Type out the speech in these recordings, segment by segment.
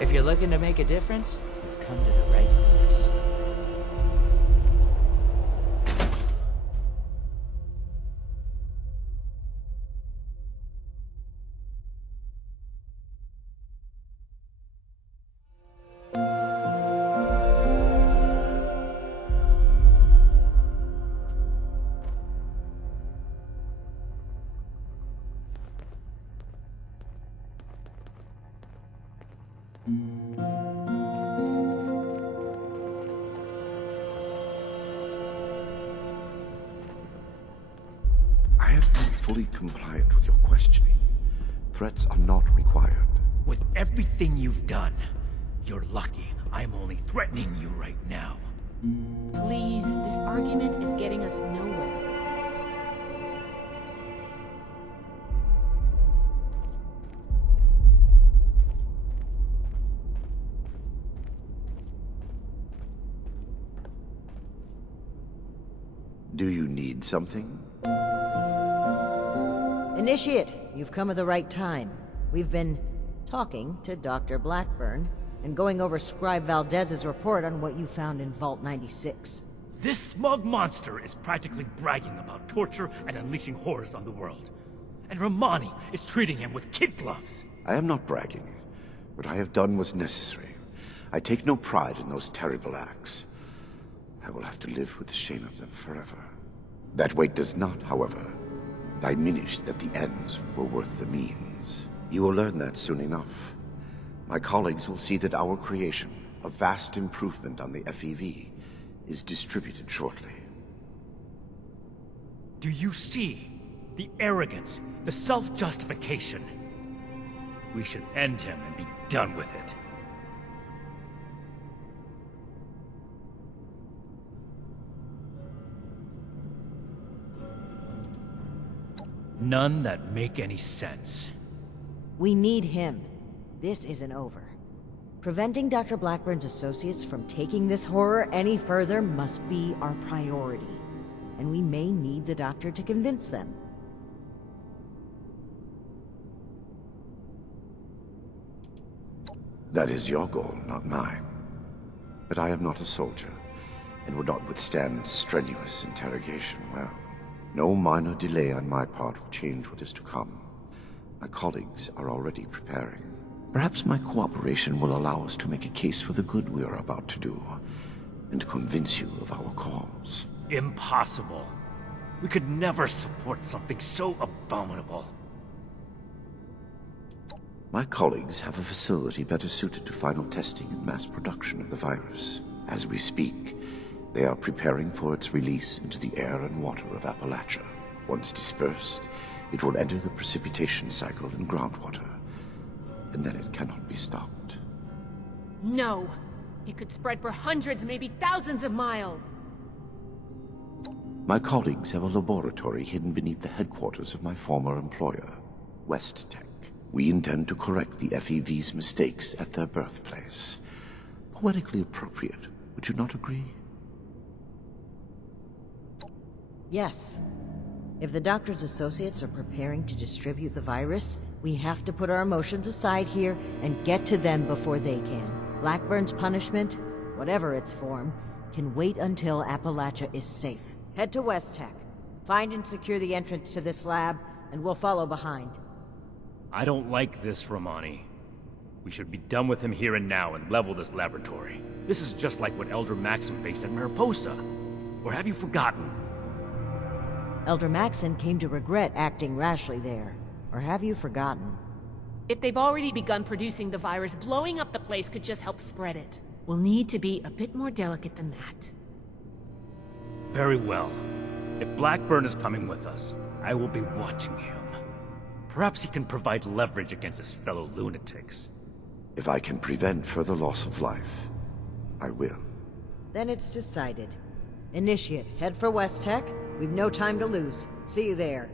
If you're looking to make a difference, you've come to the right place. I have been fully compliant with your questioning. Threats are not required. With everything you've done, you're lucky I'm only threatening you right now. Please, this argument is getting us nowhere. Do you need something? Initiate, you've come at the right time. We've been talking to Dr. Blackburn and going over Scribe Valdez's report on what you found in Vault 96. This smug monster is practically bragging about torture and unleashing horrors on the world. And Romani is treating him with kid gloves. I am not bragging. What I have done was necessary. I take no pride in those terrible acts. I will have to live with the shame of them forever. That weight does not, however, diminish that the ends were worth the means. You will learn that soon enough. My colleagues will see that our creation, a vast improvement on the FEV, is distributed shortly. Do you see the arrogance, the self-justification? We should end him and be done with it. None that make any sense. We need him. This isn't over. Preventing Dr. Blackburn's associates from taking this horror any further must be our priority. And we may need the doctor to convince them. That is your goal, not mine. But I am not a soldier, and would not withstand strenuous interrogation well. No minor delay on my part will change what is to come. My colleagues are already preparing. Perhaps my cooperation will allow us to make a case for the good we are about to do, and to convince you of our cause. Impossible. We could never support something so abominable. My colleagues have a facility better suited to final testing and mass production of the virus. As we speak, they are preparing for its release into the air and water of Appalachia. Once dispersed, it will enter the precipitation cycle in groundwater, and then it cannot be stopped. No! It could spread for hundreds, maybe thousands of miles! My colleagues have a laboratory hidden beneath the headquarters of my former employer, West Tech. We intend to correct the FEV's mistakes at their birthplace. Poetically appropriate, would you not agree? Yes. If the doctor's associates are preparing to distribute the virus, we have to put our emotions aside here and get to them before they can. Blackburn's punishment, whatever its form, can wait until Appalachia is safe. Head to West Tech. Find and secure the entrance to this lab, and we'll follow behind. I don't like this, Romani. We should be done with him here and now and level this laboratory. This is just like what Elder Maxim faced at Mariposa. Or have you forgotten? Elder Maxon came to regret acting rashly there. Or have you forgotten? If they've already begun producing the virus, blowing up the place could just help spread it. We'll need to be a bit more delicate than that. Very well. If Blackburn is coming with us, I will be watching him. Perhaps he can provide leverage against his fellow lunatics. If I can prevent further loss of life, I will. Then it's decided. Initiate, head for West Tech. We've no time to lose. See you there.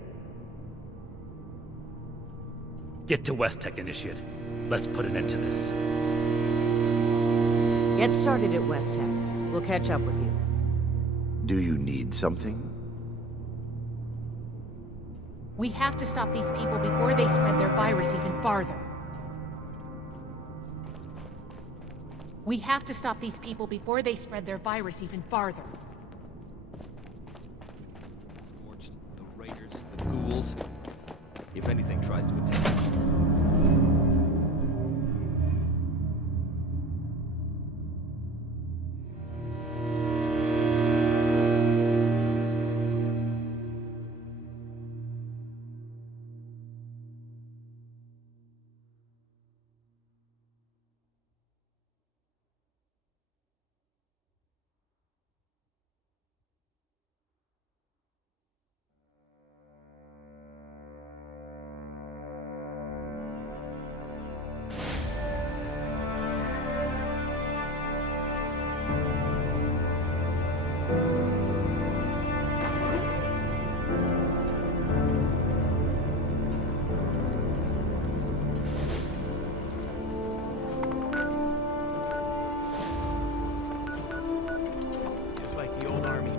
Get to West Tech, Initiate. Let's put an end to this. Get started at West Tech. We'll catch up with you. Do you need something? We have to stop these people before they spread their virus even farther. We have to stop these people before they spread their virus even farther. Scorched, the raiders, the ghouls. If anything tries to attack. Just like the old army.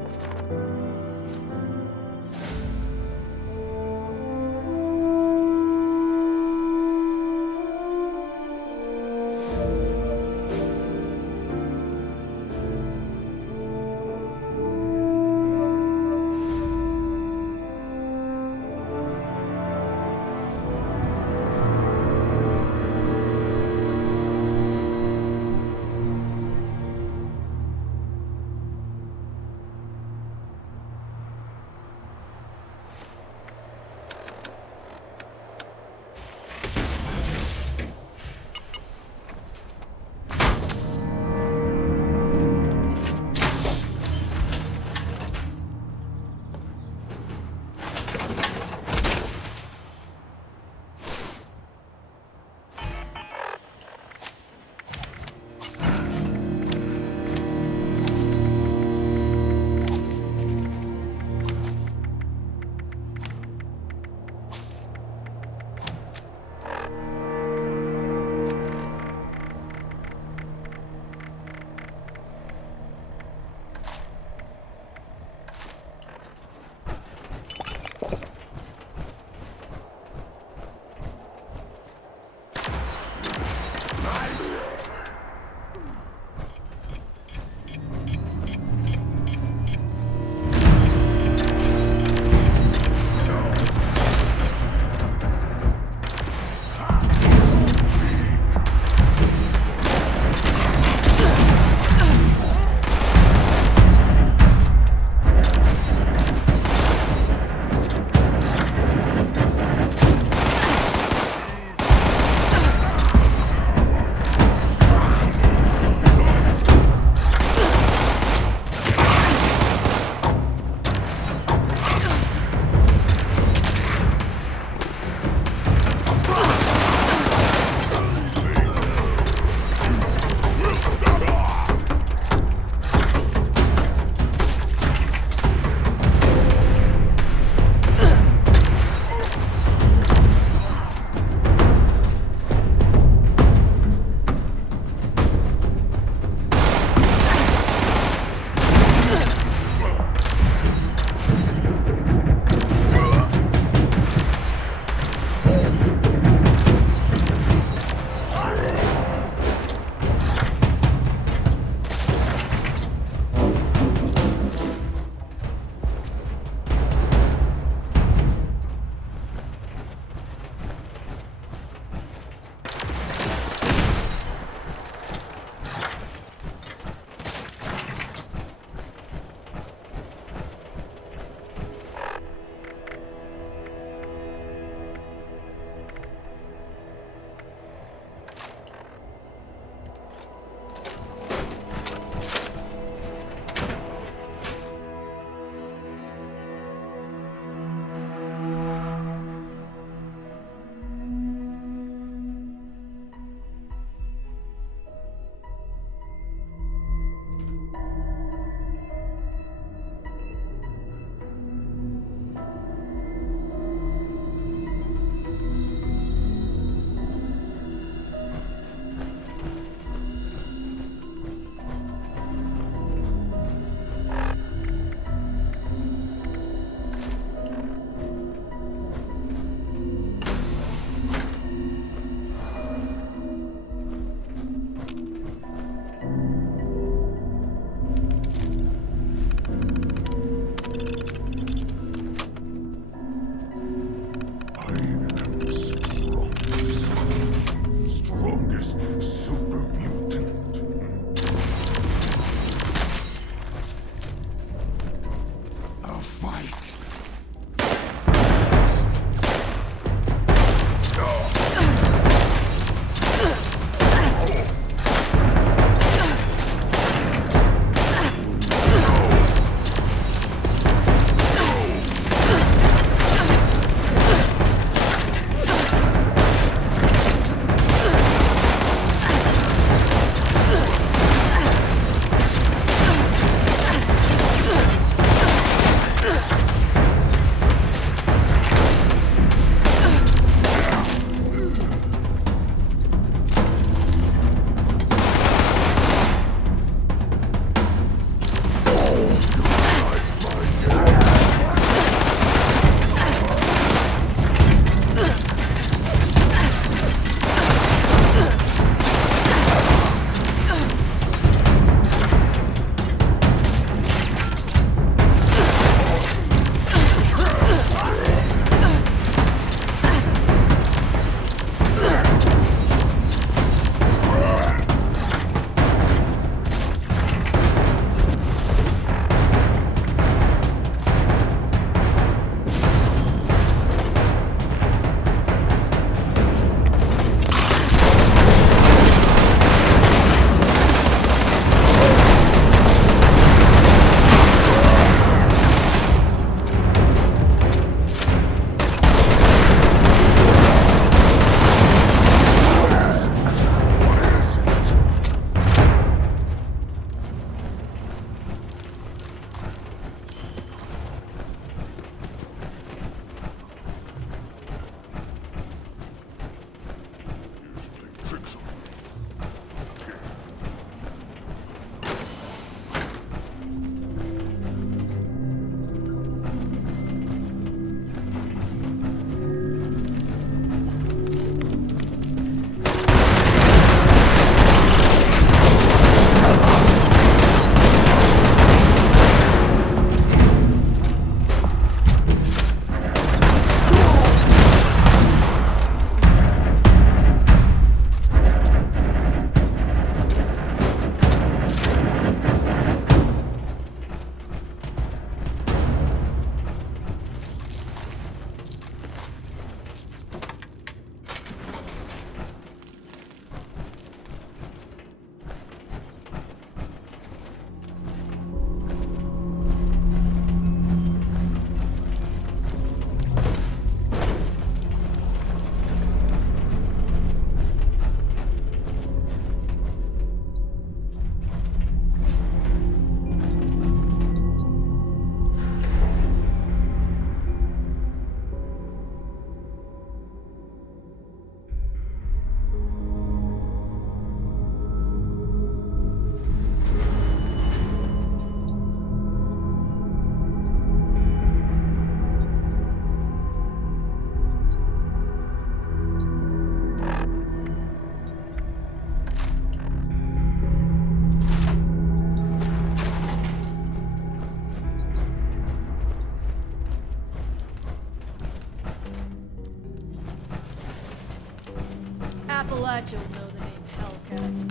Appalachia will know the name Hellcats.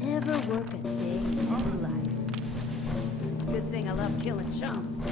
Never work a day in your life. It's a good thing I love killing chumps.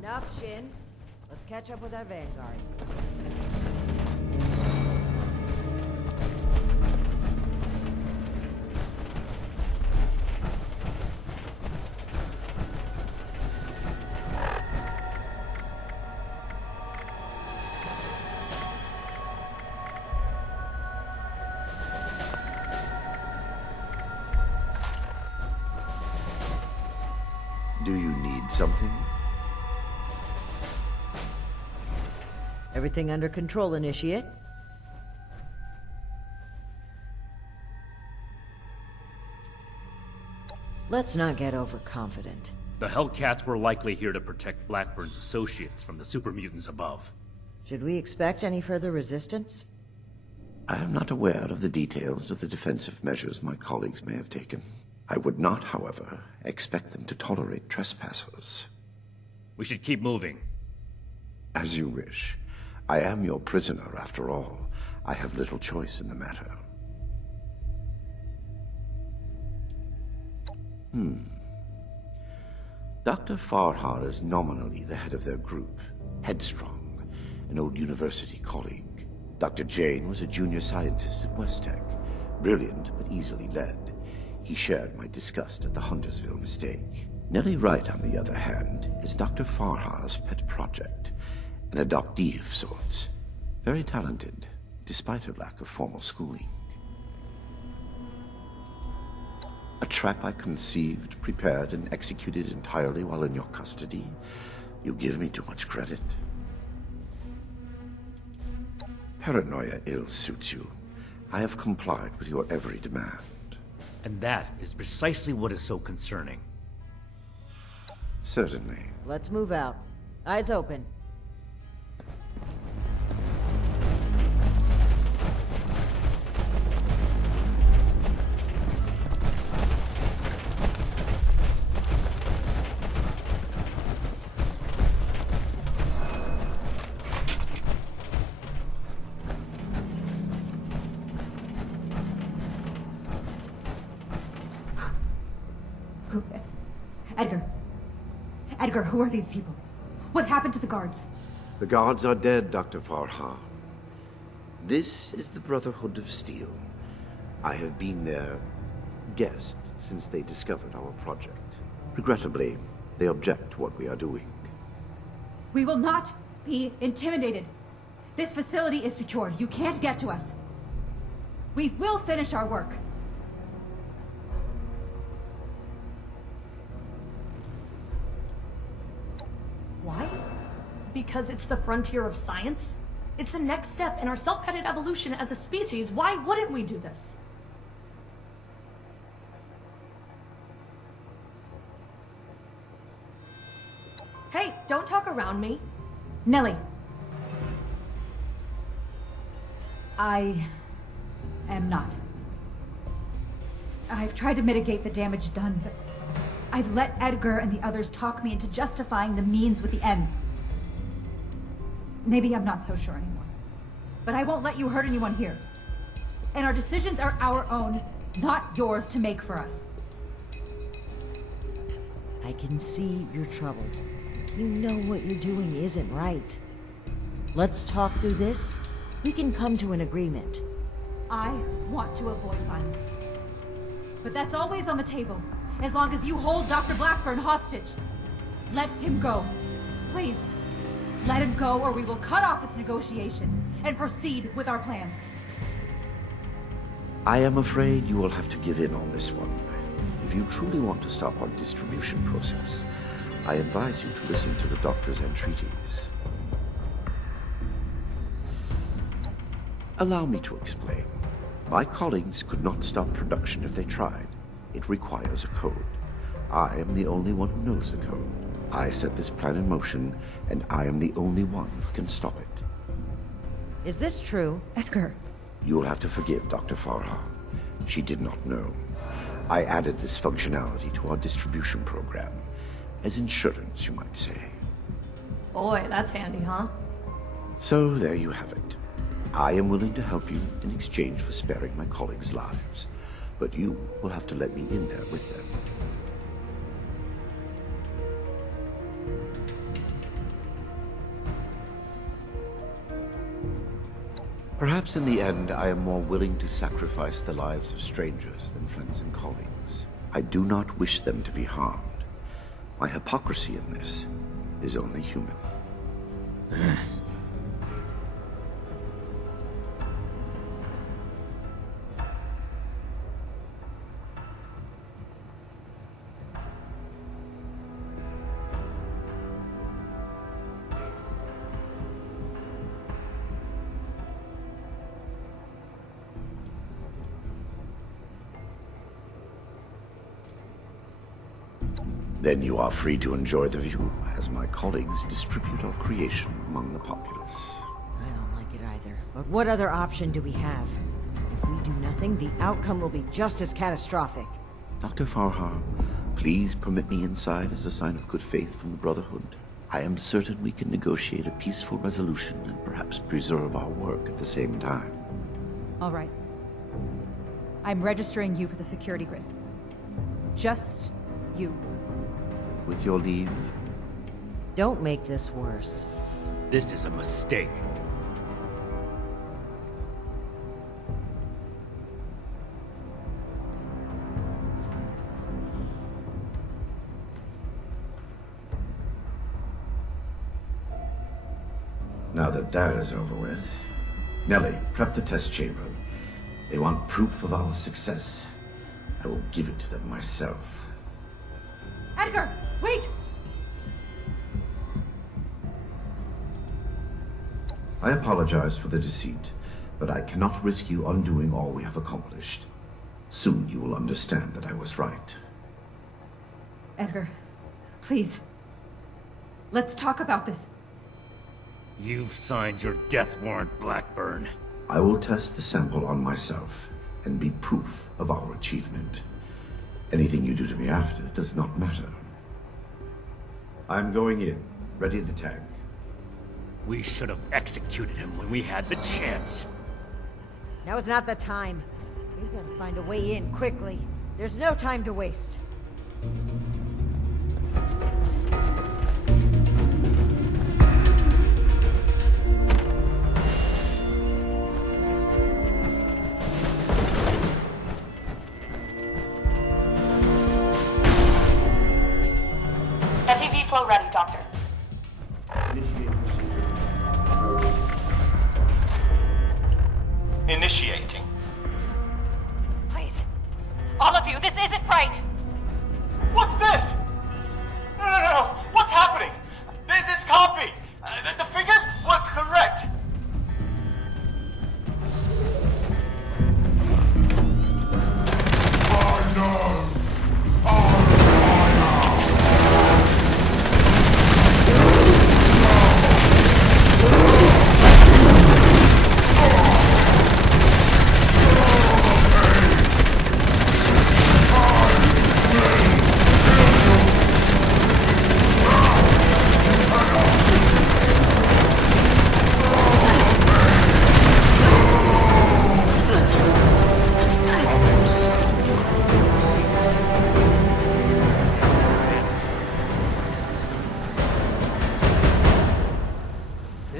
Enough, Shin. Let's catch up with our vanguard. Do you need something? Everything under control, Initiate. Let's not get overconfident. The Hellcats were likely here to protect Blackburn's associates from the super mutants above. Should we expect any further resistance? I am not aware of the details of the defensive measures my colleagues may have taken. I would not, however, expect them to tolerate trespassers. We should keep moving. As you wish. I am your prisoner, after all. I have little choice in the matter. Dr. Farhar is nominally the head of their group, Headstrong, an old university colleague. Dr. Jane was a junior scientist at West Tech, brilliant but easily led. He shared my disgust at the Huntersville mistake. Nellie Wright, on the other hand, is Dr. Farhar's pet project, an adoptee of sorts. Very talented, despite her lack of formal schooling. A trap I conceived, prepared, and executed entirely while in your custody? You give me too much credit. Paranoia ill suits you. I have complied with your every demand. And that is precisely what is so concerning. Certainly. Let's move out. Eyes open. Edgar, who are these people? What happened to the guards? The guards are dead, Dr. Farhar. This is the Brotherhood of Steel. I have been their guest since they discovered our project. Regrettably, they object to what we are doing. We will not be intimidated. This facility is secure. You can't get to us. We will finish our work. Why? Because it's the frontier of science. It's the next step in our self-guided evolution as a species. Why wouldn't we do this? Hey, don't talk around me. Nellie. I am not. I've tried to mitigate the damage done, but I've let Edgar and the others talk me into justifying the means with the ends. Maybe I'm not so sure anymore. But I won't let you hurt anyone here. And our decisions are our own, not yours to make for us. I can see you're troubled. You know what you're doing isn't right. Let's talk through this. We can come to an agreement. I want to avoid violence. But that's always on the table, as long as you hold Dr. Blackburn hostage. Let him go. Please. Let him go, or we will cut off this negotiation and proceed with our plans. I am afraid you will have to give in on this one. If you truly want to stop our distribution process, I advise you to listen to the doctor's entreaties. Allow me to explain. My colleagues could not stop production if they tried. It requires a code. I am the only one who knows the code. I set this plan in motion, and I am the only one who can stop it. Is this true? Edgar. You'll have to forgive Dr. Farha. She did not know. I added this functionality to our distribution program. As insurance, you might say. Boy, that's handy, huh? So there you have it. I am willing to help you in exchange for sparing my colleagues' lives. But you will have to let me in there with them. Perhaps in the end, I am more willing to sacrifice the lives of strangers than friends and colleagues. I do not wish them to be harmed. My hypocrisy in this is only human. Then you are free to enjoy the view as my colleagues distribute our creation among the populace. I don't like it either. But what other option do we have? If we do nothing, the outcome will be just as catastrophic. Dr. Farha, please permit me inside as a sign of good faith from the Brotherhood. I am certain we can negotiate a peaceful resolution and perhaps preserve our work at the same time. All right. I'm registering you for the security grid. Just you. With your leave, Don't make this worse. This is a mistake. now that that is over with. Nellie, prep the test chamber. They want proof of our success. I will give it to them myself. Edgar, wait! I apologize for the deceit, but I cannot risk you undoing all we have accomplished. Soon you will understand that I was right. Edgar, please. Let's talk about this. You've signed your death warrant, Blackburn. I will test the sample on myself and be proof of our achievement. Anything you do to me after does not matter. I'm going in. Ready the tank. We should have executed him when we had the chance. Now is not the time. We gotta find a way in quickly. There's no time to waste. FEV flow ready, Doctor. Initiating. Please. All of you, this isn't right! What's this? No. What's happening? This can't be. The figures were correct.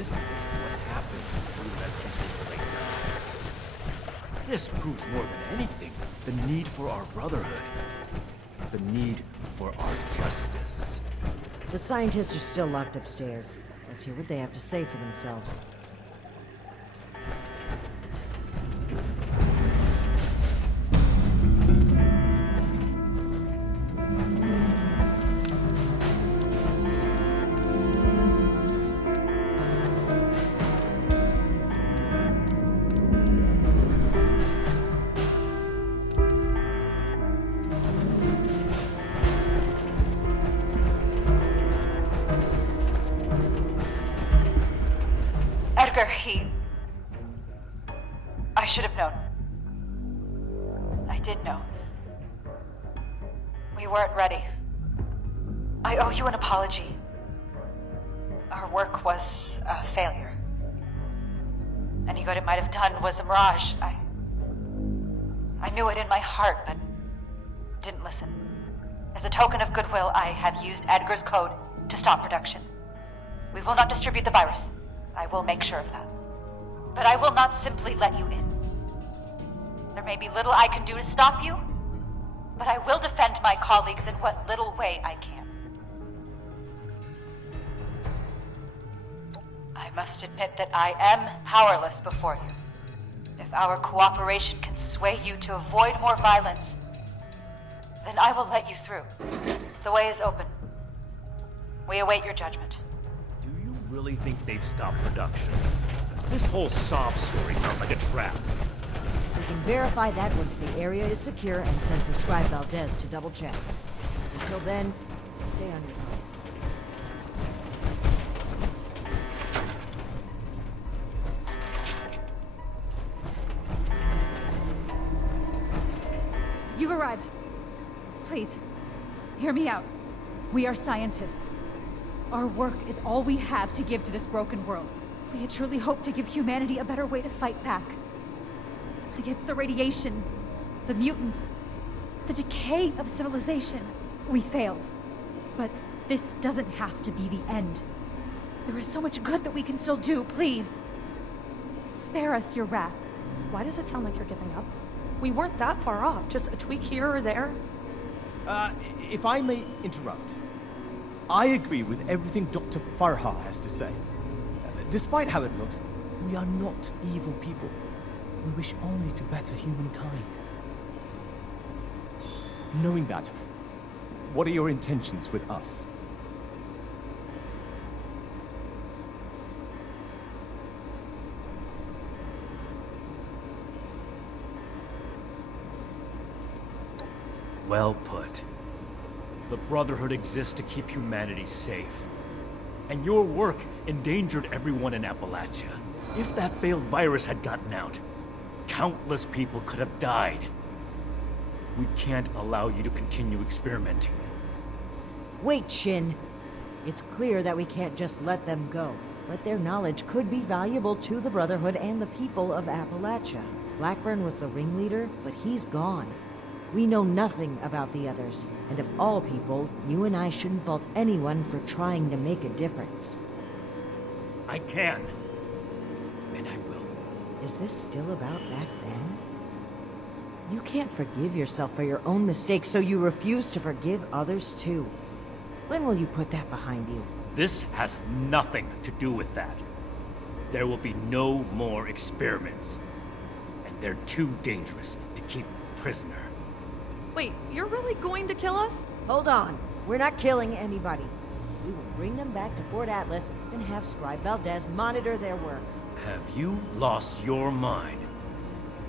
This is what happens when we let people break down. This proves more than anything the need for our brotherhood. The need for our justice. The scientists are still locked upstairs. Let's hear what they have to say for themselves. Edgar, I should have known. I did know. We weren't ready. I owe you an apology. Our work was a failure. Any good it might have done was a mirage. I knew it in my heart, but didn't listen. As a token of goodwill, I have used Edgar's code to stop production. We will not distribute the virus. I will make sure of that. But I will not simply let you in. There may be little I can do to stop you, but I will defend my colleagues in what little way I can. I must admit that I am powerless before you. If our cooperation can sway you to avoid more violence, then I will let you through. The way is open. We await your judgment. Do you really think they've stopped production? This whole sob story sounds like a trap. We can verify that once the area is secure and send for Scribe Valdez to double check. Until then, stay on your phone. You've arrived. Please, hear me out. We are scientists. Our work is all we have to give to this broken world. We had truly hoped to give humanity a better way to fight back. Against the radiation, the mutants, the decay of civilization. We failed. But this doesn't have to be the end. There is so much good that we can still do, please. Spare us your wrath. Why does it sound like you're giving up? We weren't that far off, just a tweak here or there. If I may interrupt. I agree with everything Dr. Farha has to say. Despite how it looks, we are not evil people. We wish only to better humankind. Knowing that, what are your intentions with us? Well put. The Brotherhood exists to keep humanity safe. And your work endangered everyone in Appalachia. If that failed virus had gotten out, countless people could have died. We can't allow you to continue experimenting. Wait, Shin. It's clear that we can't just let them go. But their knowledge could be valuable to the Brotherhood and the people of Appalachia. Blackburn was the ringleader, but he's gone. We know nothing about the others, and of all people, you and I shouldn't fault anyone for trying to make a difference. I can. And I will. Is this still about back then? You can't forgive yourself for your own mistakes, so you refuse to forgive others too. When will you put that behind you? This has nothing to do with that. There will be no more experiments. And they're too dangerous to keep prisoner. Wait, you're really going to kill us? Hold on. We're not killing anybody. We will bring them back to Fort Atlas and have Scribe Valdez monitor their work. Have you lost your mind?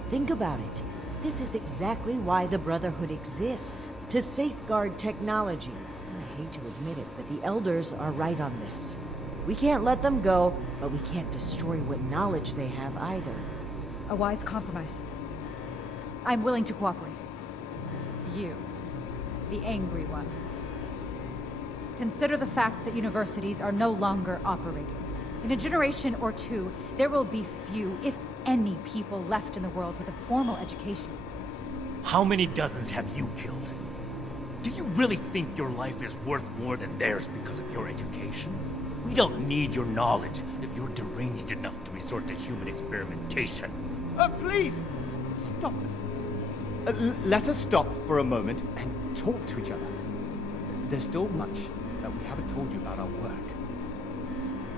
Think about it. This is exactly why the Brotherhood exists. To safeguard technology. And I hate to admit it, but the Elders are right on this. We can't let them go, but we can't destroy what knowledge they have either. A wise compromise. I'm willing to cooperate. You, the angry one. Consider the fact that universities are no longer operating. In a generation or two, there will be few, if any, people left in the world with a formal education. How many dozens have you killed? Do you really think your life is worth more than theirs because of your education? We don't need your knowledge if you're deranged enough to resort to human experimentation. Please! Stop this. Let us stop for a moment and talk to each other. There's still much that we haven't told you about our work.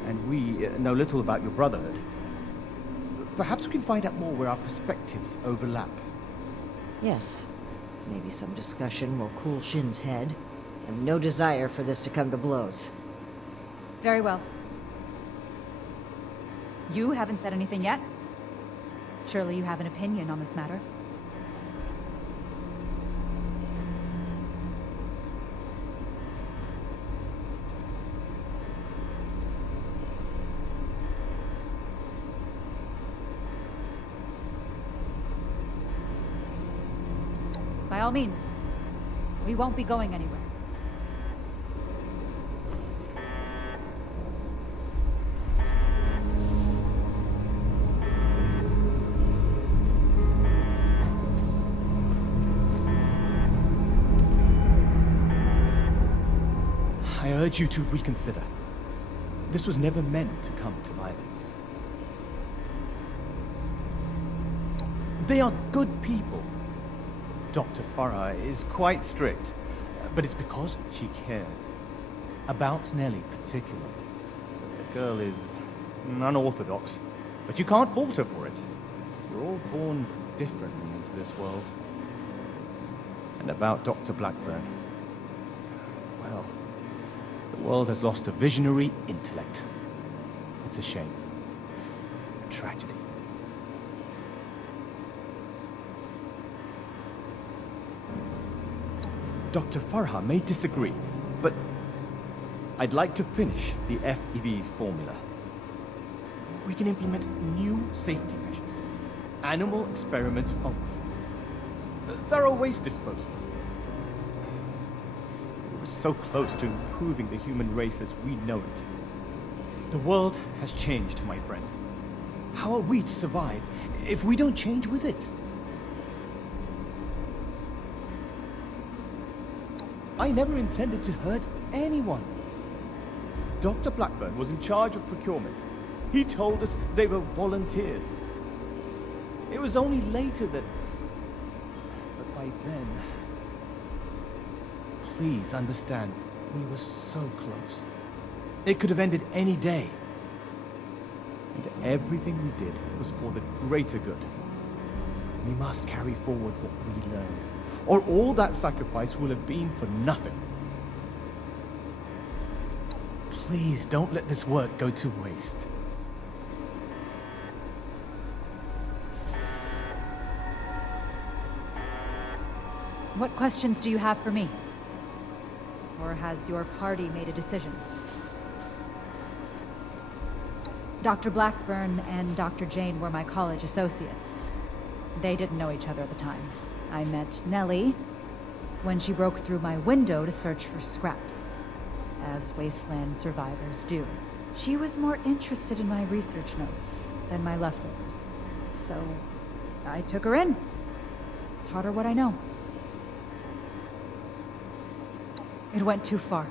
And we know little about your brotherhood. Perhaps we can find out more where our perspectives overlap. Yes. Maybe some discussion will cool Shin's head. I have no desire for this to come to blows. Very well. You haven't said anything yet? Surely you have an opinion on this matter. By all means. We won't be going anywhere. I urge you to reconsider. This was never meant to come to violence. They are good people. Dr. Farah is quite strict, but it's because she cares. About Nellie particularly. The girl is unorthodox, but you can't fault her for it. We're all born differently into this world. And about Dr. Blackburn, well, the world has lost a visionary intellect. It's a shame. A tragedy. Dr. Farha may disagree, but I'd like to finish the FEV formula. We can implement new safety measures. Animal experiments only. Thorough waste disposal. We're so close to improving the human race as we know it. The world has changed, my friend. How are we to survive if we don't change with it? I never intended to hurt anyone. Dr. Blackburn was in charge of procurement. He told us they were volunteers. It was only later that... But by then... Please understand, we were so close. It could have ended any day. And everything we did was for the greater good. We must carry forward what we learned, or all that sacrifice will have been for nothing. Please don't let this work go to waste. What questions do you have for me? Or has your party made a decision? Dr. Blackburn and Dr. Jane were my college associates. They didn't know each other at the time. I met Nellie when she broke through my window to search for scraps, as wasteland survivors do. She was more interested in my research notes than my leftovers, so I took her in, taught her what I know. It went too far.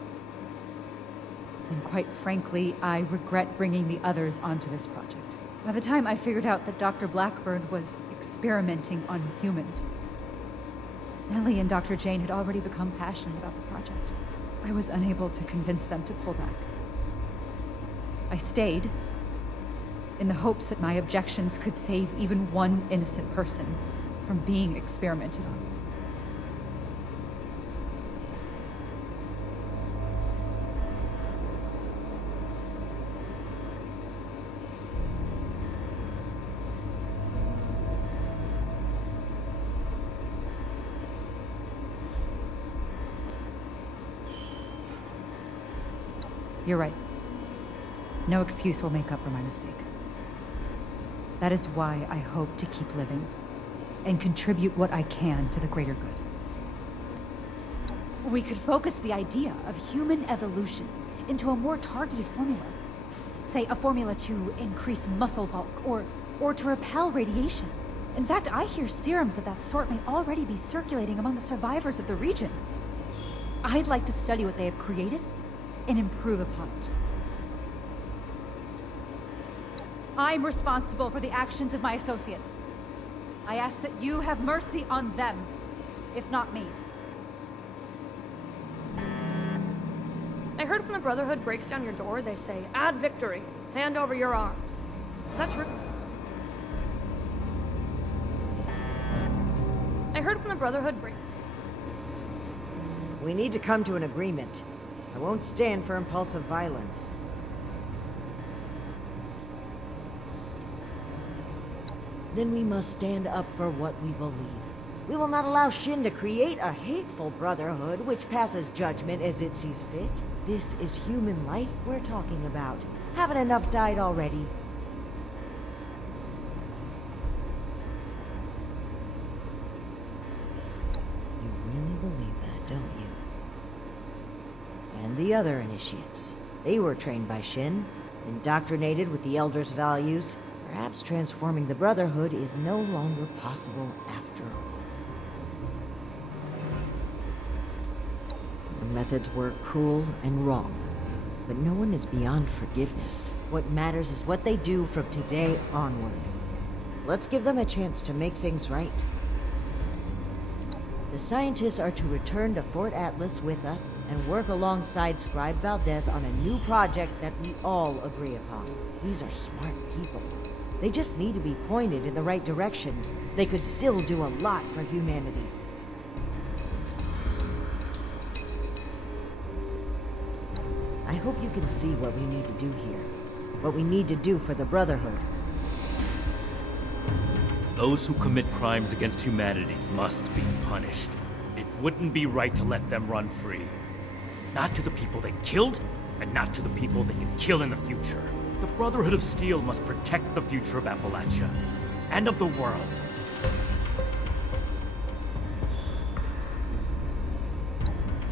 And quite frankly, I regret bringing the others onto this project. By the time I figured out that Dr. Blackburn was experimenting on humans, Nellie and Dr. Jane had already become passionate about the project. I was unable to convince them to pull back. I stayed, in the hopes that my objections could save even one innocent person from being experimented on. You're right. No excuse will make up for my mistake. That is why I hope to keep living and contribute what I can to the greater good. We could focus the idea of human evolution into a more targeted formula. Say, a formula to increase muscle bulk or to repel radiation. In fact, I hear serums of that sort may already be circulating among the survivors of the region. I'd like to study what they have created and improve upon it. I'm responsible for the actions of my associates. I ask that you have mercy on them, if not me. I heard when the Brotherhood breaks down your door, they say, "Add victory. Hand over your arms." Is that true? I heard when the Brotherhood breaks... We need to come to an agreement. I won't stand for impulsive violence. Then we must stand up for what we believe. We will not allow Shin to create a hateful brotherhood which passes judgment as it sees fit. This is human life we're talking about. Haven't enough died already? You really believe that, don't you? And the other initiates. They were trained by Shin, indoctrinated with the Elder's values. Perhaps transforming the Brotherhood is no longer possible after all. The methods were cruel and wrong, but no one is beyond forgiveness. What matters is what they do from today onward. Let's give them a chance to make things right. The scientists are to return to Fort Atlas with us and work alongside Scribe Valdez on a new project that we all agree upon. These are smart people. They just need to be pointed in the right direction. They could still do a lot for humanity. I hope you can see what we need to do here. What we need to do for the Brotherhood. Those who commit crimes against humanity must be punished. It wouldn't be right to let them run free. Not to the people they killed, and not to the people they can kill in the future. The Brotherhood of Steel must protect the future of Appalachia, and of the world.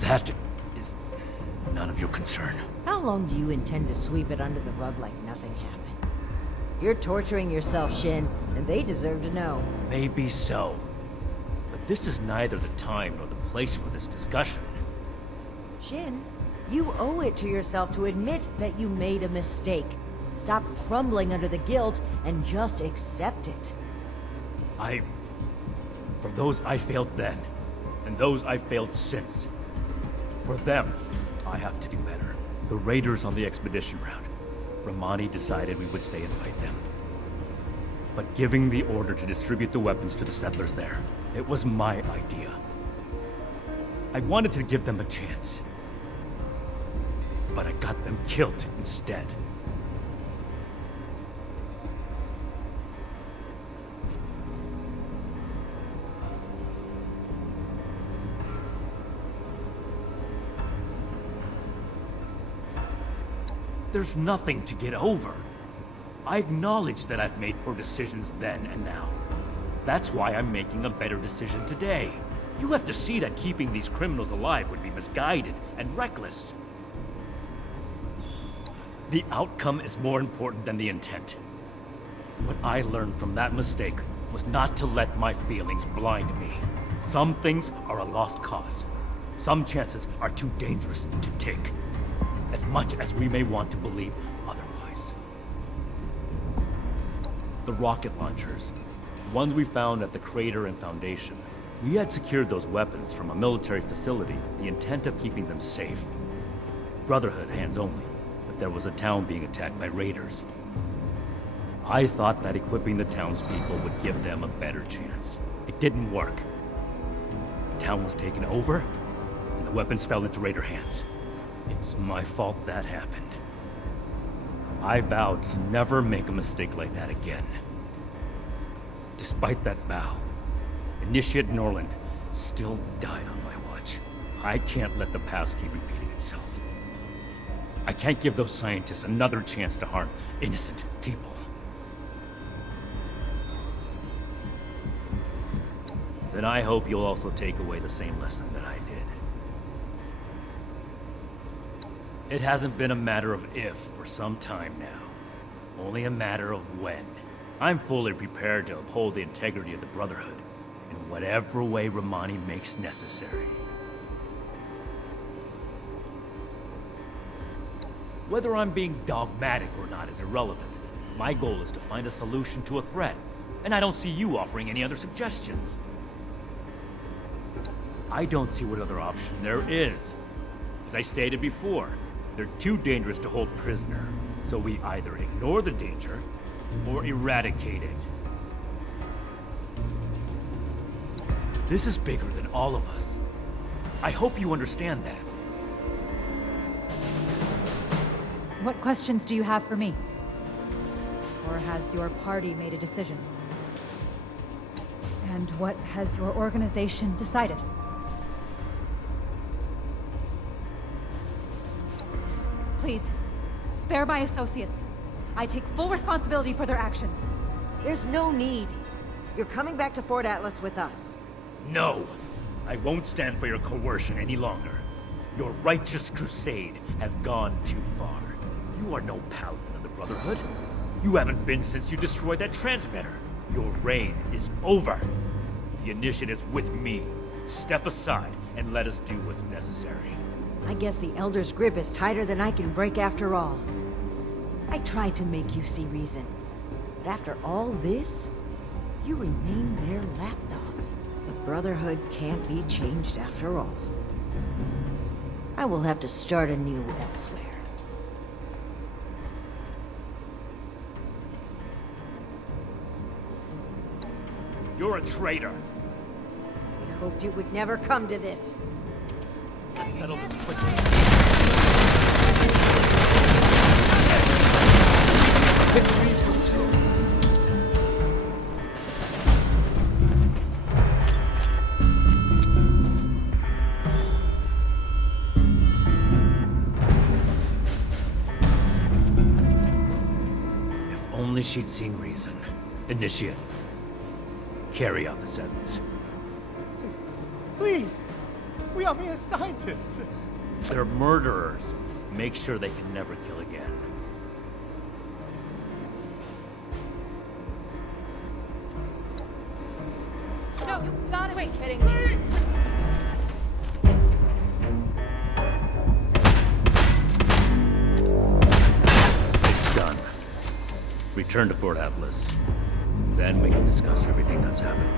That is none of your concern. How long do you intend to sweep it under the rug like nothing happened? You're torturing yourself, Shin, and they deserve to know. Maybe so. But this is neither the time nor the place for this discussion. Shin, you owe it to yourself to admit that you made a mistake. Stop crumbling under the guilt and just accept it. For those I failed then, and those I failed since, for them, I have to do better. The raiders on the expedition route, Romani decided we would stay and fight them. But giving the order to distribute the weapons to the settlers there, it was my idea. I wanted to give them a chance. But I got them killed instead. There's nothing to get over. I acknowledge that I've made poor decisions then and now. That's why I'm making a better decision today. You have to see that keeping these criminals alive would be misguided and reckless. The outcome is more important than the intent. What I learned from that mistake was not to let my feelings blind me. Some things are a lost cause. Some chances are too dangerous to take. As much as we may want to believe otherwise. The rocket launchers, ones we found at the crater and Foundation. We had secured those weapons from a military facility, the intent of keeping them safe. Brotherhood hands only, but there was a town being attacked by raiders. I thought that equipping the townspeople would give them a better chance. It didn't work. The town was taken over, and the weapons fell into raider hands. It's my fault that happened. I vowed to never make a mistake like that again. Despite that vow, Initiate Norland still died on my watch. I can't let the past keep repeating itself. I can't give those scientists another chance to harm innocent people. Then I hope you'll also take away the same lesson that I did. It hasn't been a matter of if for some time now. Only a matter of when. I'm fully prepared to uphold the integrity of the Brotherhood in whatever way Romani makes necessary. Whether I'm being dogmatic or not is irrelevant. My goal is to find a solution to a threat, and I don't see you offering any other suggestions. I don't see what other option there is. As I stated before, they're too dangerous to hold prisoner, so we either ignore the danger or eradicate it. This is bigger than all of us. I hope you understand that. What questions do you have for me? Or has your party made a decision? And what has your organization decided? Please, spare my associates. I take full responsibility for their actions. There's no need. You're coming back to Fort Atlas with us. No! I won't stand for your coercion any longer. Your righteous crusade has gone too far. You are no paladin of the Brotherhood. You haven't been since you destroyed that transmitter. Your reign is over. The initiative's with me. Step aside and let us do what's necessary. I guess the Elder's grip is tighter than I can break after all. I tried to make you see reason. But after all this, you remain their lapdogs. The Brotherhood can't be changed after all. I will have to start anew elsewhere. You're a traitor. I hoped it would never come to this. Let's settle this quickly. Victory for the Scrolls. If only she'd seen reason. Initiate. Carry out the sentence. Please! We are mere scientists! They're murderers. Make sure they can never kill again. No, you gotta be kidding me. It's done. Return to Fort Atlas. Then we can discuss everything that's happened.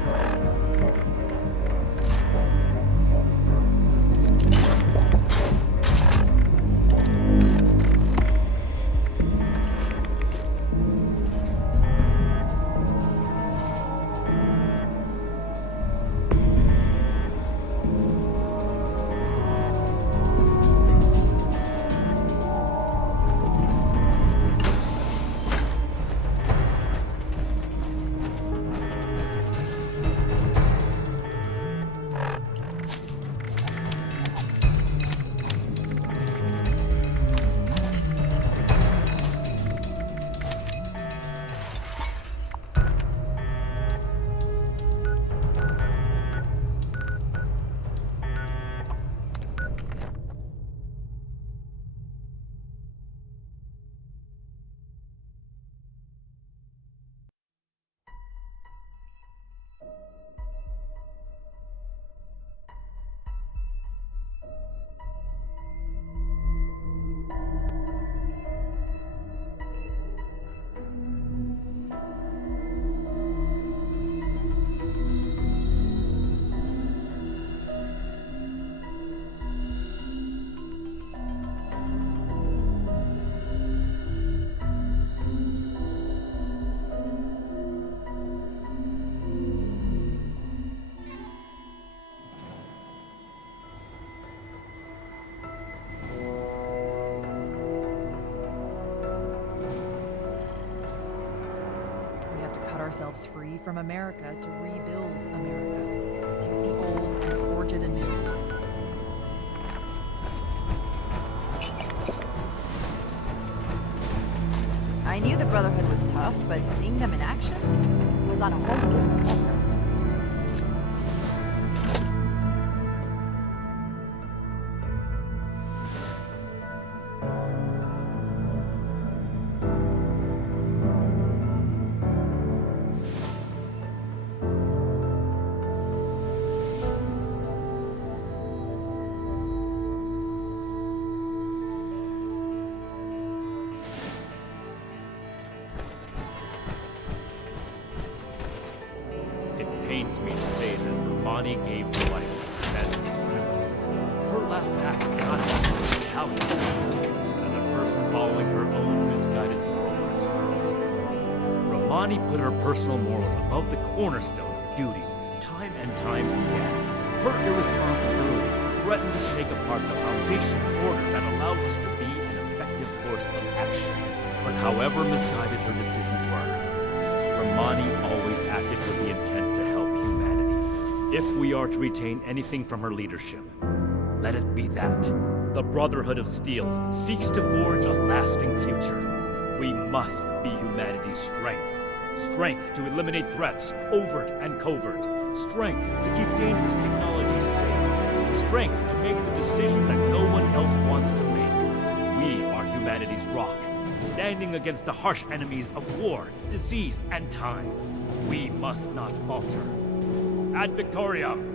Ourselves free from America to rebuild America. Take the old and forge it anew. I knew the Brotherhood was tough, but seeing them in action was on a whole different level. Romani gave her life to humanity's criminals. Her last act cannot be counted as a person following her own misguided moral principles. Romani put her personal morals above the cornerstone of duty, time and time again. Her irresponsibility threatened to shake apart the foundation of order that allows us to be an effective force of action. But however misguided her decisions were, Romani always acted with the intent to help humanity. If we are to retain anything from her leadership, let it be that. The Brotherhood of Steel seeks to forge a lasting future. We must be humanity's strength. Strength to eliminate threats, overt and covert. Strength to keep dangerous technologies safe. Strength to make the decisions that no one else wants to make. We are humanity's rock, standing against the harsh enemies of war, disease, and time. We must not falter. Ad Victoriam!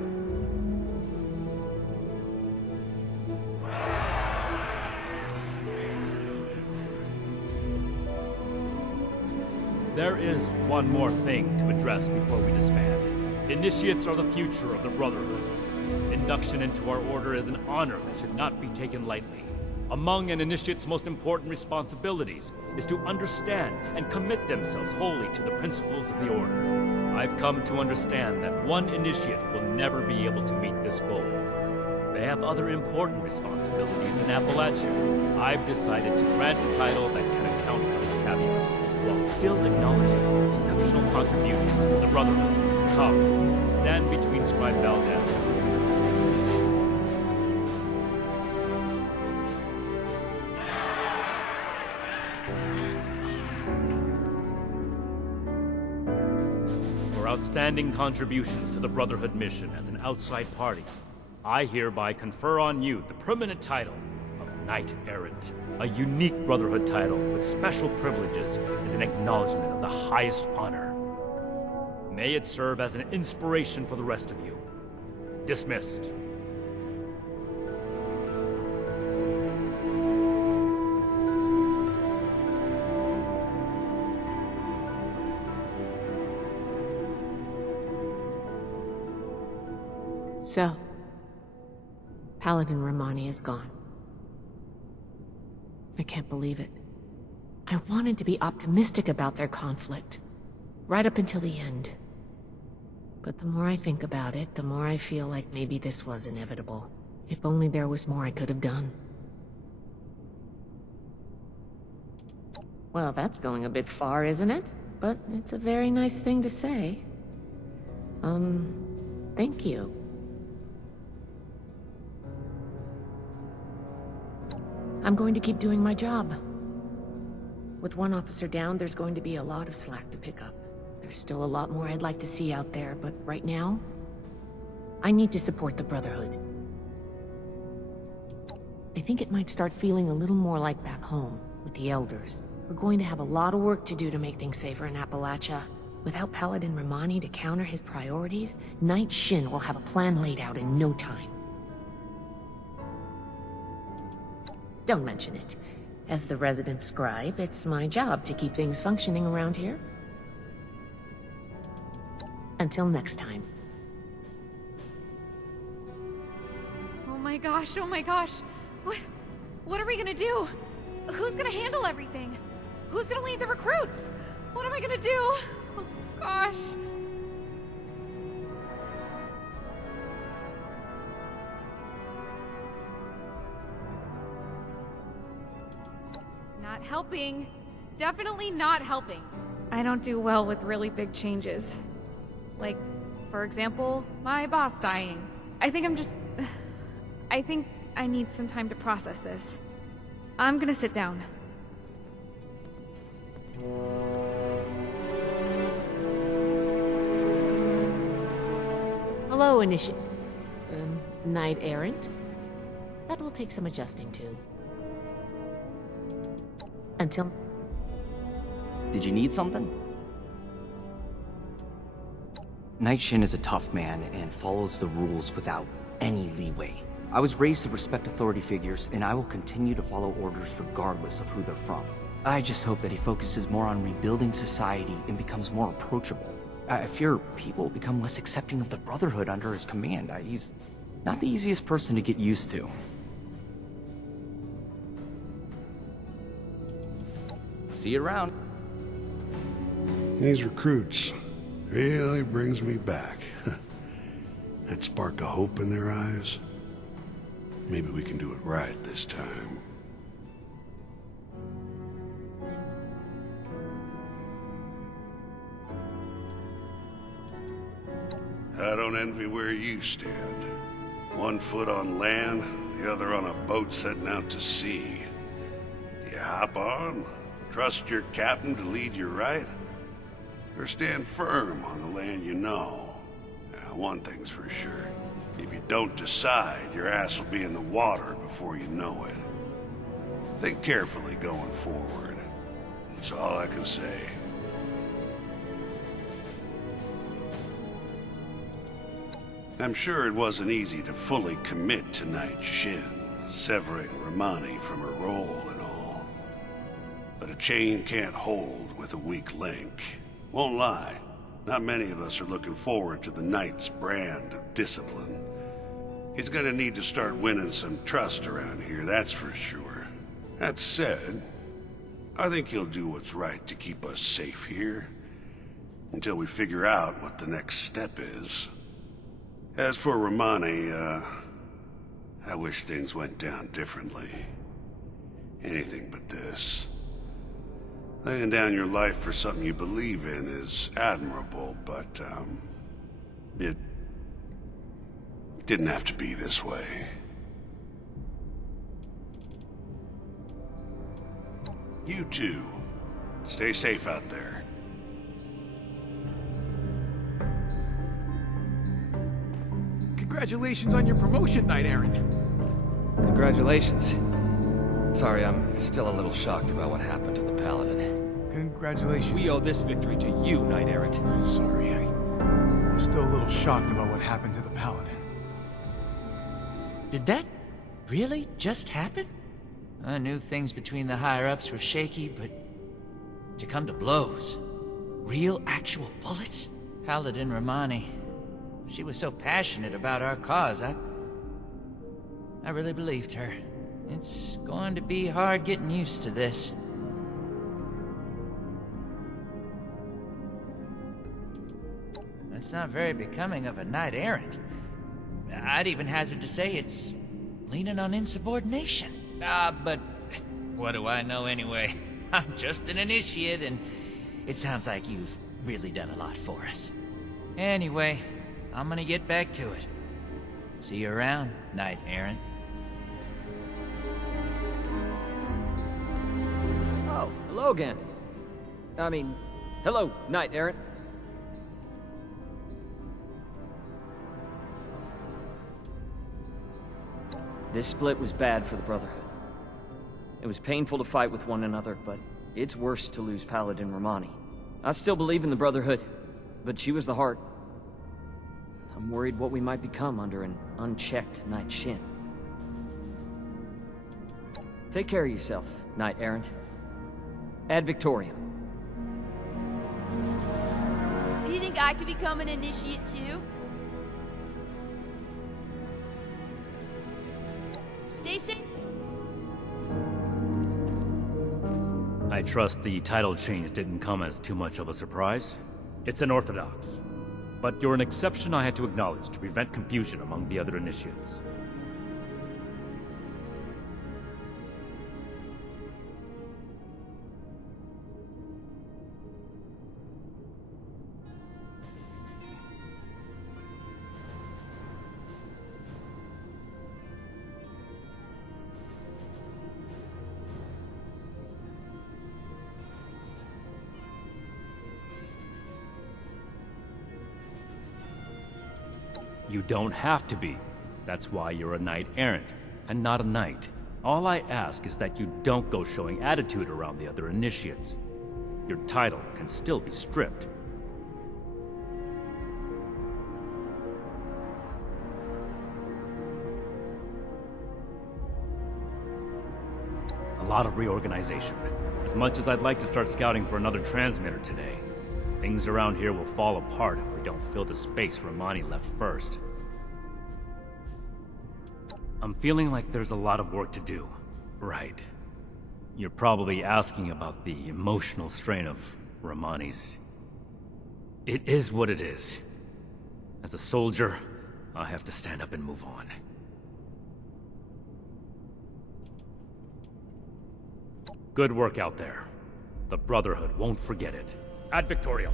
There is one more thing to address before we disband. Initiates are the future of the Brotherhood. Induction into our order is an honor that should not be taken lightly. Among an initiate's most important responsibilities is to understand and commit themselves wholly to the principles of the order. I've come to understand that one initiate will never be able to meet this goal. They have other important responsibilities in Appalachia. I've decided to grant a title that can account for this caveat, while still acknowledging exceptional contributions to the Brotherhood. Come, stand between Scribe Valdez and me. For outstanding contributions to the Brotherhood mission as an outside party, I hereby confer on you the permanent title of Knight Errant. A unique Brotherhood title with special privileges is an acknowledgement of the highest honor. May it serve as an inspiration for the rest of you. Dismissed. So, Paladin Romani is gone. I can't believe it. I wanted to be optimistic about their conflict, right up until the end. But the more I think about it, the more I feel like maybe this was inevitable. If only there was more I could have done. Well, that's going a bit far, isn't it? But it's a very nice thing to say. Thank you. I'm going to keep doing my job. With one officer down, there's going to be a lot of slack to pick up. There's still a lot more I'd like to see out there, but right now, I need to support the Brotherhood. I think it might start feeling a little more like back home, with the Elders. We're going to have a lot of work to do to make things safer in Appalachia. Without Paladin Romani to counter his priorities, Knight Shin will have a plan laid out in no time. Don't mention it. As the resident scribe, it's my job to keep things functioning around here. Until next time. Oh my gosh, oh my gosh. What are we gonna do? Who's gonna handle everything? Who's gonna lead the recruits? What am I gonna do? Oh gosh. Not helping. Definitely not helping. I don't do well with really big changes. Like, for example, my boss dying. I think I need some time to process this. I'm gonna sit down. Hello, Knight Errant. That will take some adjusting to. Until... Did you need something? Knight Shin is a tough man and follows the rules without any leeway. I was raised to respect authority figures, and I will continue to follow orders regardless of who they're from. I just hope that he focuses more on rebuilding society and becomes more approachable. I fear people will become less accepting of the Brotherhood under his command. He's not the easiest person to get used to. See you around. These recruits really brings me back. That spark of hope in their eyes. Maybe we can do it right this time. I don't envy where you stand. One foot on land, the other on a boat setting out to sea. Do you hop on? Trust your captain to lead you right? Or stand firm on the land you know? Now, one thing's for sure. If you don't decide, your ass will be in the water before you know it. Think carefully going forward. That's all I can say. I'm sure it wasn't easy to fully commit to Knight Shin, severing Romani from her role and all. But a chain can't hold with a weak link. Won't lie, not many of us are looking forward to the Knight's brand of discipline. He's gonna need to start winning some trust around here, that's for sure. That said, I think he'll do what's right to keep us safe here, until we figure out what the next step is. As for Romani, I wish things went down differently. Anything but this. Laying down your life for something you believe in is admirable, but, it didn't have to be this way. You too. Stay safe out there. Congratulations on your promotion, Knight Errant. Congratulations. Sorry, I'm still a little shocked about what happened to the Paladin. Congratulations. We owe this victory to you, Knight Errant. Sorry, I'm still a little shocked about what happened to the Paladin. Did that really just happen? I knew things between the higher-ups were shaky, but to come to blows, real actual bullets? Paladin Romani, she was so passionate about our cause, I really believed her. It's going to be hard getting used to this. That's not very becoming of a knight errant. I'd even hazard to say it's leaning on insubordination. But what do I know anyway? I'm just an initiate, and it sounds like you've really done a lot for us. Anyway, I'm gonna get back to it. See you around, knight errant. Oh, hello again. Hello, Knight Errant. This split was bad for the Brotherhood. It was painful to fight with one another, but it's worse to lose Paladin Romani. I still believe in the Brotherhood, but she was the heart. I'm worried what we might become under an unchecked Knight Shin. Take care of yourself, Knight Errant. Ad Victoriam. Do you think I could become an initiate too? Stay safe. I trust the title change didn't come as too much of a surprise. It's unorthodox. But you're an exception I had to acknowledge to prevent confusion among the other initiates. You don't have to be. That's why you're a knight errant, and not a knight. All I ask is that you don't go showing attitude around the other initiates. Your title can still be stripped. A lot of reorganization. As much as I'd like to start scouting for another transmitter today, Things around here will fall apart if we don't fill the space Romani left first. I'm feeling like there's a lot of work to do. Right. You're probably asking about the emotional strain of Romani's. It is what it is. As a soldier, I have to stand up and move on. Good work out there. The Brotherhood won't forget it. Ad Victoriam.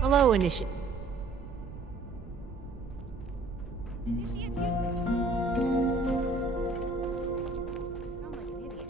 Hello, Initiate. Initiate Houston. Sound like an idiot.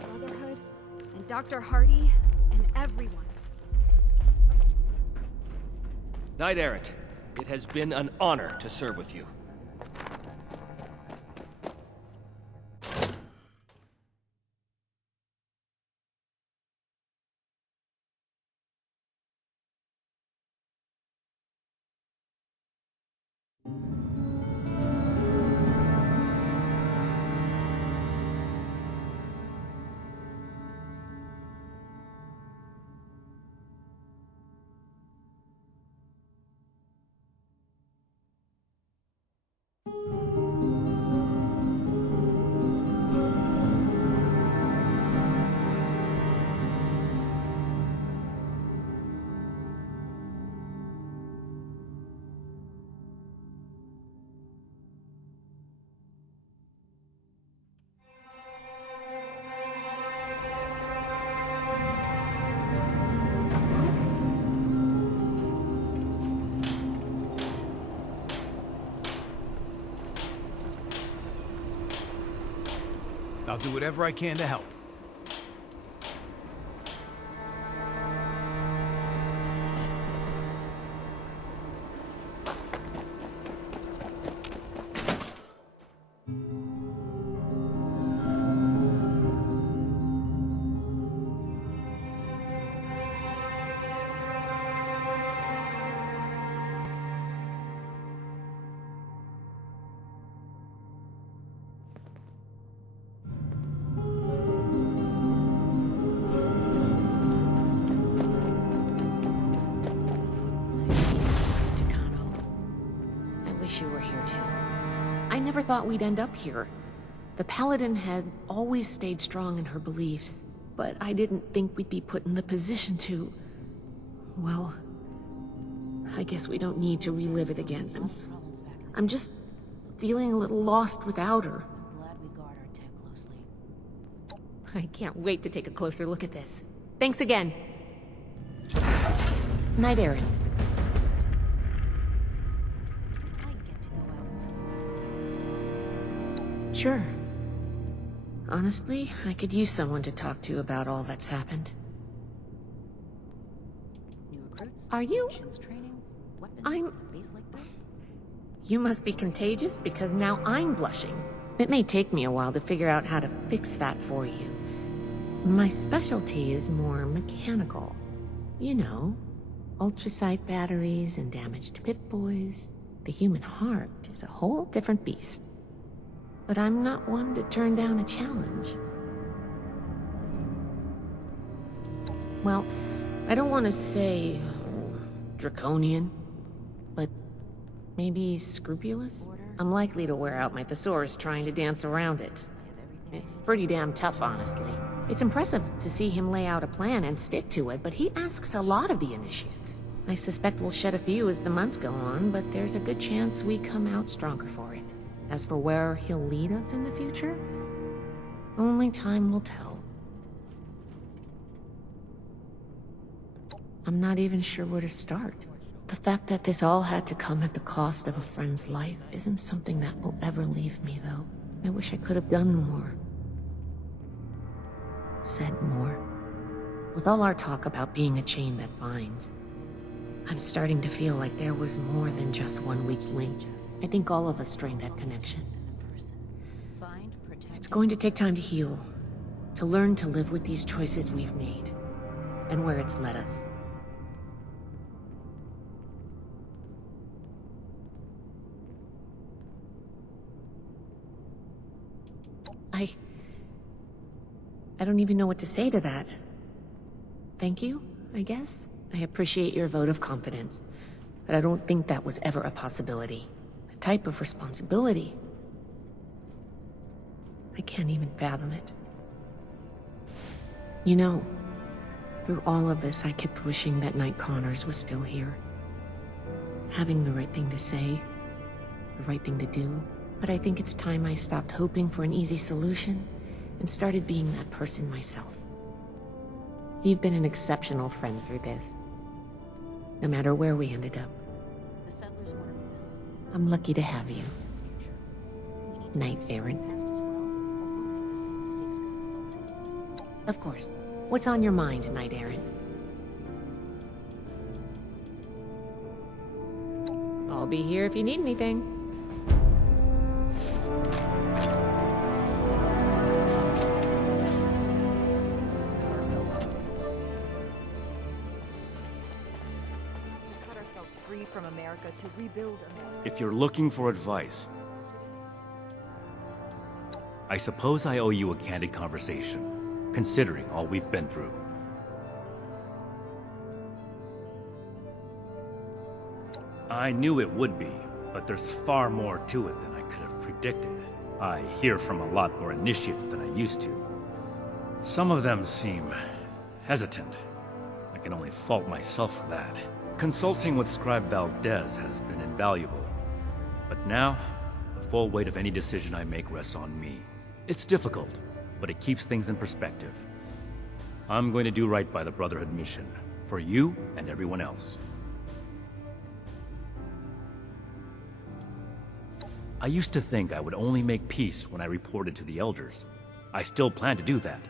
Brotherhood, and Dr. Hardy, and everyone. Knight Errant, it has been an honor to serve with you. I'll do whatever I can to help. You were here too. I never thought we'd end up here. The Paladin had always stayed strong in her beliefs, but I didn't think we'd be put in the position to... Well, I guess we don't need to relive it again. I'm just feeling a little lost without her. I'm glad we guard our tech closely. I can't wait to take a closer look at this. Thanks again. Knight Errant. Sure. Honestly, I could use someone to talk to about all that's happened. New recruits? Are you? Training? Weapons? I'm... A base like this? You must be contagious because now I'm blushing. It may take me a while to figure out how to fix that for you. My specialty is more mechanical. You know, ultrasight batteries and damaged Pip-Boys. The human heart is a whole different beast. but I'm not one to turn down a challenge. Well, I don't want to say draconian, but maybe scrupulous? I'm likely to wear out my thesaurus trying to dance around it. It's pretty damn tough, honestly. It's impressive to see him lay out a plan and stick to it, but he asks a lot of the initiates. I suspect we'll shed a few as the months go on, but there's a good chance we come out stronger for it. As for where he'll lead us in the future, only time will tell. I'm not even sure where to start. The fact that this all had to come at the cost of a friend's life isn't something that will ever leave me, though. I wish I could have done more. Said more. With all our talk about being a chain that binds, I'm starting to feel like there was more than just one weak link. I think all of us strained that connection. It's going to take time to heal, to learn to live with these choices we've made, and where it's led us. I don't even know what to say to that. Thank you, I guess? I appreciate your vote of confidence, but I don't think that was ever a possibility. A type of responsibility. I can't even fathom it. You know, through all of this, I kept wishing that Knight Connors was still here. Having the right thing to say, the right thing to do. But I think it's time I stopped hoping for an easy solution and started being that person myself. You've been an exceptional friend through this. No matter where we ended up. I'm lucky to have you. Knight Errant. Of course. What's on your mind, Knight Errant? I'll be here if you need anything. Free from America to rebuild America. If you're looking for advice, I suppose I owe you a candid conversation, considering all we've been through. I knew it would be, but there's far more to it than I could have predicted. I hear from a lot more initiates than I used to. Some of them seem hesitant. I can only fault myself for that. Consulting with Scribe Valdez has been invaluable, but now, the full weight of any decision I make rests on me. It's difficult, but it keeps things in perspective. I'm going to do right by the Brotherhood mission, for you and everyone else. I used to think I would only make peace when I reported to the Elders. I still plan to do that,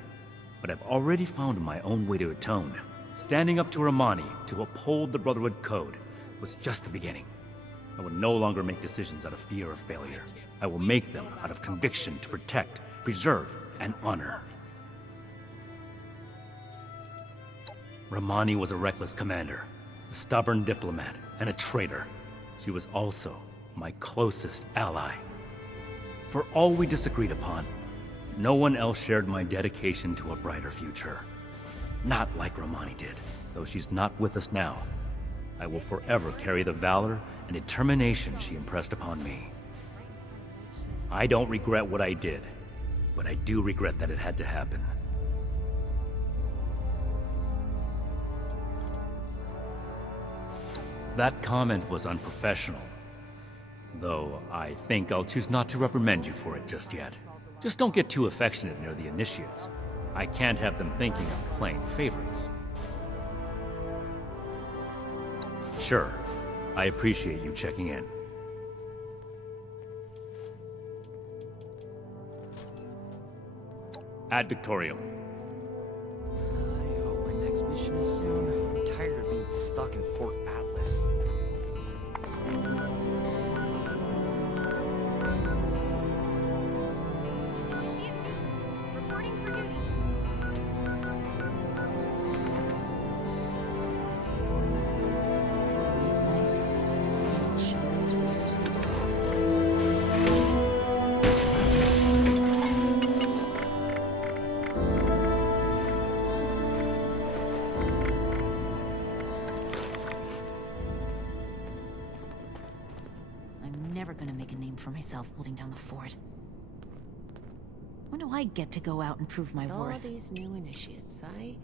but I've already found my own way to atone. Standing up to Romani to uphold the Brotherhood Code was just the beginning. I will no longer make decisions out of fear of failure. I will make them out of conviction to protect, preserve, and honor. Romani was a reckless commander, a stubborn diplomat, and a traitor. She was also my closest ally. For all we disagreed upon, no one else shared my dedication to a brighter future. Not like Romani did, though she's not with us now. I will forever carry the valor and determination she impressed upon me. I don't regret what I did, but I do regret that it had to happen. That comment was unprofessional, though I think I'll choose not to reprimand you for it just yet. Just don't get too affectionate near the initiates. I can't have them thinking I'm playing favorites. Sure, I appreciate you checking in. Ad Victorium. I hope my next mission is soon. I'm tired of being stuck in Fort Atlas. never gonna make a name for myself holding down the fort. When do I get to go out and prove my With all worth? these new initiates, I